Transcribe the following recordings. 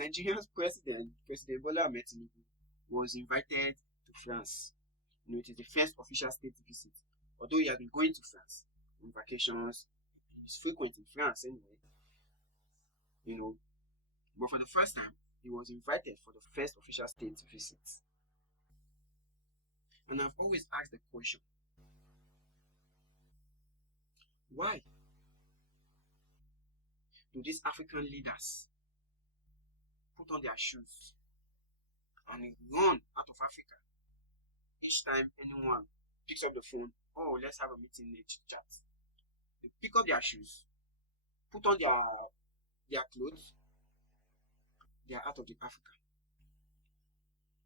Nigeria's President Bola Ahmed Tinubu, was invited to France. It is the first official state visit. Although he has been going to France on vacations, he's frequent in France anyway. But for the first time, he was invited for the first official state visit. And I've always asked the question, why do these African leaders put on their shoes and run out of Africa each time anyone picks up the phone? Oh, let's have a meeting, let's chat. They pick up their shoes, put on their clothes, they are out of the Africa.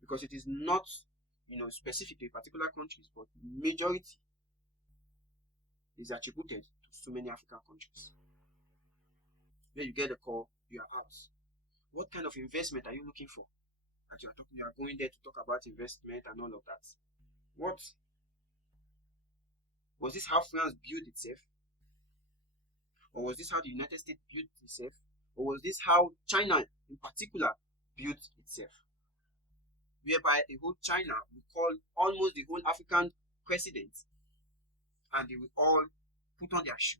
Because it is not, specific to particular countries, but majority is attributed to so many African countries. When you get a call, you are out. What kind of investment are you looking for? And you are going there to talk about investment and all of that. What? Was this how France built itself? Or was this how the United States built itself? Or was this how China in particular built itself? Whereby the whole China will call almost the whole African president and they will all put on their shoes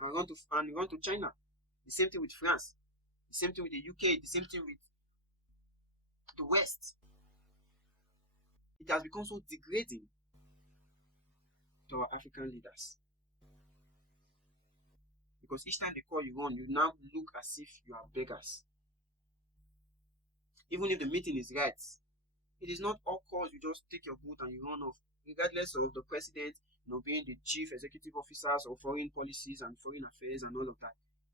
and run to China. The same thing with France. The same thing with the UK. The same thing with the West. It has become so degrading to our African leaders. Because each time they call you on, you now look as if you are beggars. Even if the meeting is right, it is not all calls you just take your boot and you run off. Regardless of the president, being the chief executive officers of foreign policies and foreign affairs and all of that,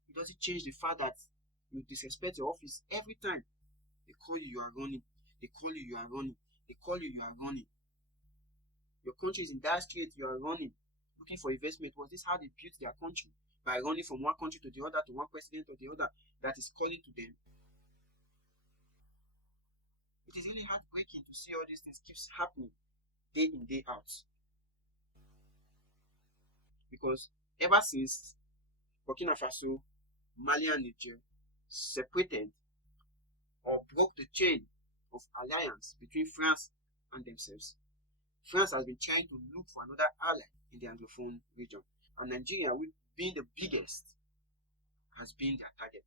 it doesn't change the fact that you disrespect your office every time. They call you, you are running. They call you, you are running. They call you, you are running. Your country is in dire straits, you are running, looking for investment. Was this how they built their country? By running from one country to the other, to one president or the other that is calling to them? It is really heartbreaking to see all these things keeps happening day in, day out. Because ever since Burkina Faso, Mali and Niger separated or broke the chain of alliance between France and themselves, France has been trying to look for another ally in the Anglophone region. And Nigeria, being the biggest, has been their target.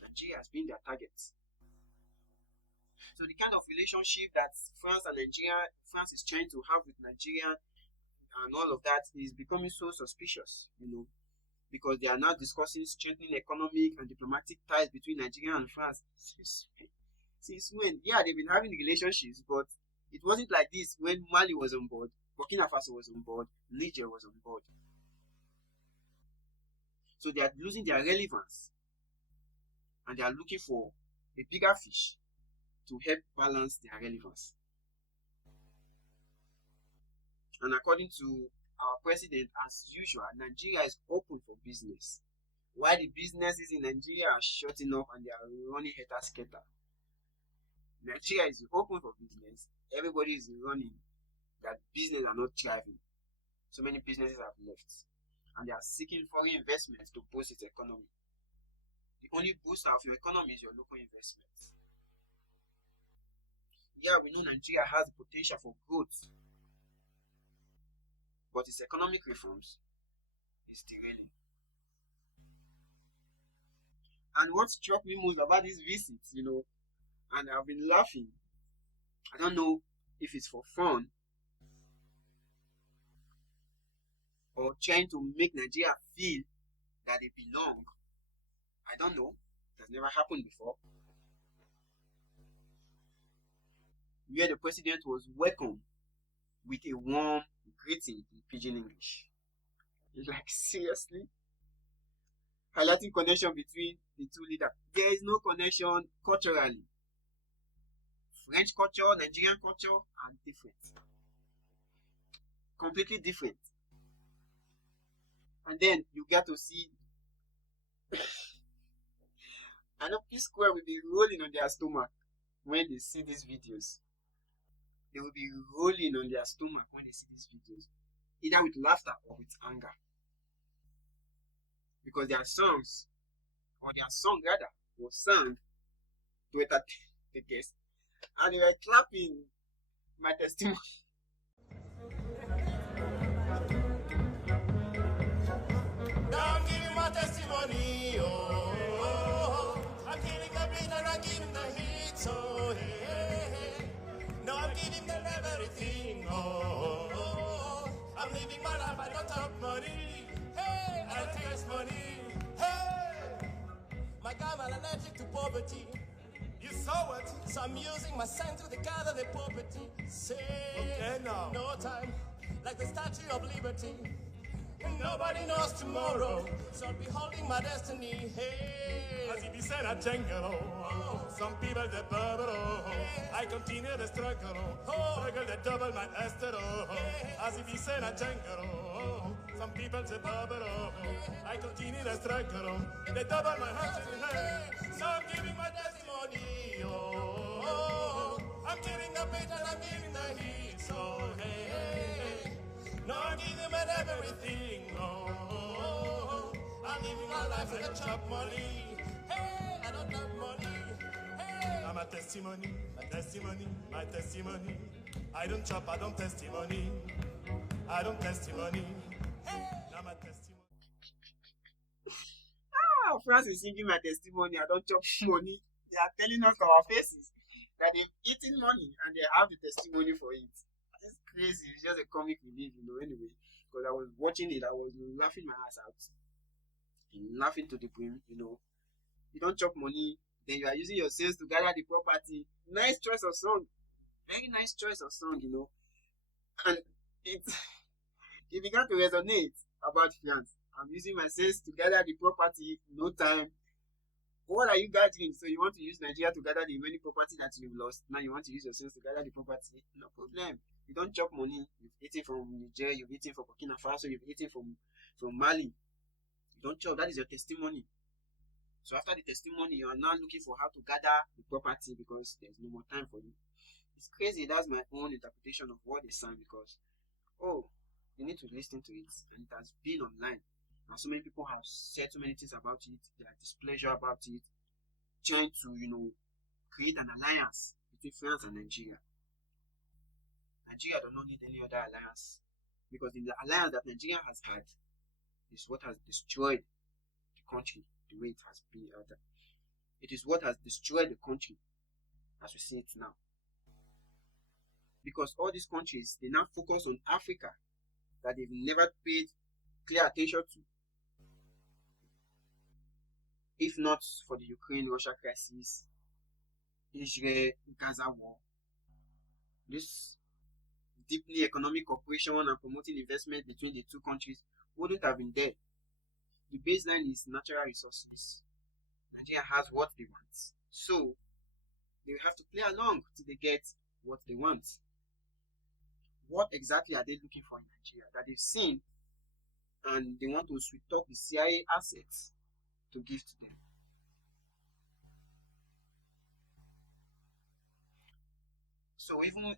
Nigeria has been their target. So the kind of relationship that France is trying to have with Nigeria and all of that is becoming so suspicious, because they are now discussing strengthening economic and diplomatic ties between Nigeria and France. Since when? Yeah, they've been having relationships, but it wasn't like this when Mali was on board, Burkina Faso was on board, Niger was on board. So they are losing their relevance and they are looking for a bigger fish to help balance their relevance. And according to our president, as usual, Nigeria is open for business. While the businesses in Nigeria are shutting up and they are running helter-skelter, Nigeria is open for business. Everybody is running. That business are not thriving. So many businesses have left. And they are seeking foreign investments to boost its economy. The only booster of your economy is your local investments. Yeah, we know Nigeria has the potential for growth, but its economic reforms is derailing. And what struck me most about this visit, and I've been laughing, I don't know if it's for fun or trying to make Nigeria feel that they belong. I don't know. It has never happened before. Where the president was welcomed with a warm greeting in Pidgin English. Like, seriously? Highlighting connection between the two leaders. There is no connection culturally. French culture, Nigerian culture are different. Completely different. And then you get to see I know P-Square will be rolling on their stomach when they see these videos. They will be rolling on their stomach when they see these videos, either with laughter or with anger. Because their songs or their song rather, was sung to entertain the guests, and they were clapping my testimony. Now I'm giving my testimony. Oh, I'm giving the beat and I'm giving the heat. So hey. Now I'm giving them everything. Oh, I'm living my life. I don't have money. Hey, I taste money. Hey, my God, I'm allergic to poverty. You saw what? So I'm using my center to gather the poverty. Say, okay, now. No time, like the Statue of Liberty. Nobody knows tomorrow, so I'll be holding my destiny. Hey, as if you said a jungle, some people they bubble. I continue the struggle, struggle they double my estate. As if you said a jungle, some people they bubble. I continue the struggle, they double my estate. So I'm giving my testimony. I'm giving the beat and I'm giving the heat. So hey. No, I give them at everything. Oh, I'm living my life like a chop money. Hey, I don't have money. Hey, I'm a testimony, my testimony, my testimony. I don't chop, I don't testimony. I don't testimony. Hey, I'm a testimony. France is singing my testimony. I don't chop money. They are telling us to our faces that they've eaten money and they have the testimony for it. It's crazy. It's just a comic relief, anyway. Because I was watching it, I was laughing my ass out. Laughing to the brim, You don't chop money, then you are using your sales to gather the property. Nice choice of song. Very nice choice of song, And it began to resonate about France. I'm using my sales to gather the property, no time. What are you gathering? So you want to use Nigeria to gather the remaining property that you've lost. Now you want to use your sales to gather the property. No problem. You don't chop money. You've eaten from Nigeria, you've eaten from Burkina Faso, you've eaten from Mali. You don't chop. That is your testimony. So after the testimony, you are now looking for how to gather the property because there's no more time for you. It's crazy. That's my own interpretation of what they sang because, you need to listen to it. And it has been online. And so many people have said so many things about it. They are displeasure about it. Trying to, create an alliance between France and Nigeria. Nigeria does not need any other alliance. Because the alliance that Nigeria has had is what has destroyed the country the way it has been. It is what has destroyed the country as we see it now. Because all these countries, they now focus on Africa that they've never paid clear attention to. If not for the Ukraine-Russia crisis, Israel-Gaza war, this deeply economic cooperation and promoting investment between the two countries wouldn't have been there. The baseline is natural resources. Nigeria has what they want. So, they have to play along till they get what they want. What exactly are they looking for in Nigeria that they've seen and they want to sweet talk the CIA assets to give to them? So even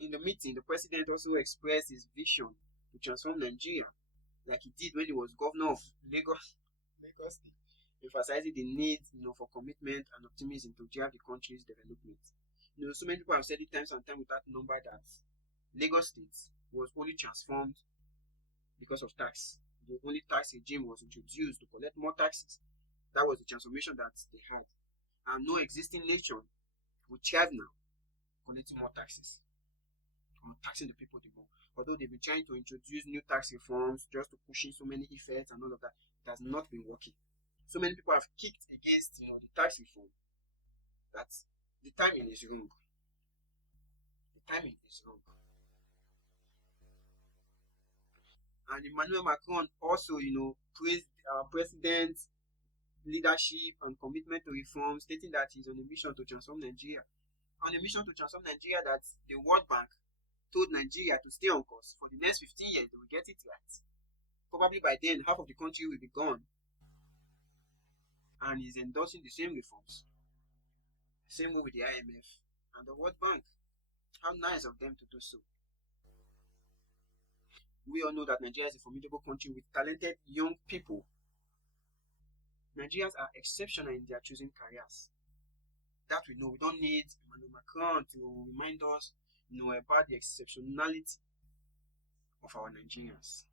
in the meeting, the president also expressed his vision to transform Nigeria, like he did when he was governor of Lagos State, emphasizing the need, for commitment and optimism to drive the country's development. So many people have said it times and time without number that Lagos State was only transformed because of tax. The only tax regime was introduced to collect more taxes. That was the transformation that they had. And no existing nation would thrive now collecting more taxes or taxing the people the more. Although they've been trying to introduce new tax reforms just to push in so many effects and all of that, it has not been working. So many people have kicked against the tax reform. That the timing is wrong. The timing is wrong. And Emmanuel Macron also, praised our president's leadership and commitment to reform, stating that he's on a mission to transform Nigeria. On a mission to transform Nigeria that the World Bank told Nigeria to stay on course. For the next 15 years, they will get it right. Probably by then, half of the country will be gone. And he's endorsing the same reforms. Same way with the IMF and the World Bank. How nice of them to do so. We all know that Nigeria is a formidable country with talented young people. Nigerians are exceptional in their choosing careers. That we know. We don't need Emmanuel Macron to remind us, about the exceptionality of our Nigerians.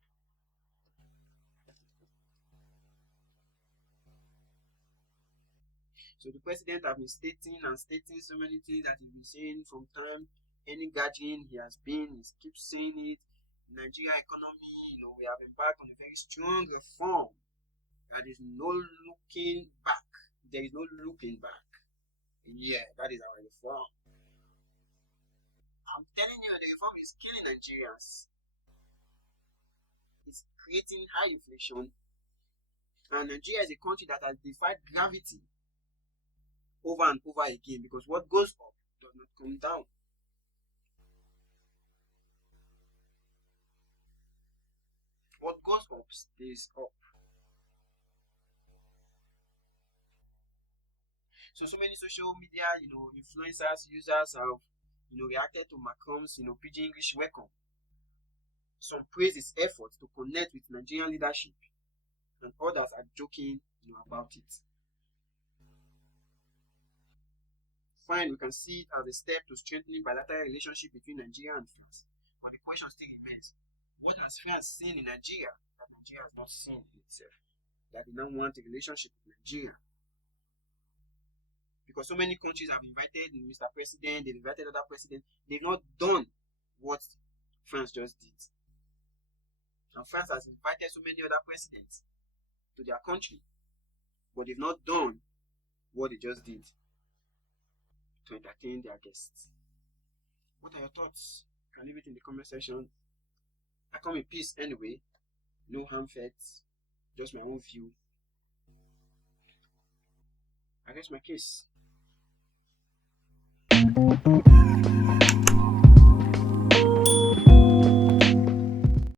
So the president has been stating so many things that he's been saying from time any gathering he has been. He keeps saying it. Nigerian economy, we have embarked on a very strong reform. There is no looking back. There is no looking back. Yeah, that is our reform. I'm telling you, the reform is killing Nigerians. It's creating high inflation. And Nigeria is a country that has defied gravity over and over again, because what goes up does not come down. What goes up stays up. So many social media, influencers, users have, reacted to Macron's, pidgin English welcome. Some praise his efforts to connect with Nigerian leadership, and others are joking, about it. Fine, we can see it as a step to strengthening bilateral relationship between Nigeria and France. But the question still remains, what has France seen in Nigeria that Nigeria has not seen in itself? That they now want a relationship with Nigeria. Because so many countries have invited Mr. President, they've invited other presidents, they've not done what France just did. And France has invited so many other presidents to their country, but they've not done what they just did to entertain their guests. What are your thoughts? You can leave it in the comment section. I come in peace anyway. No harm facts, just my own view. I rest my case.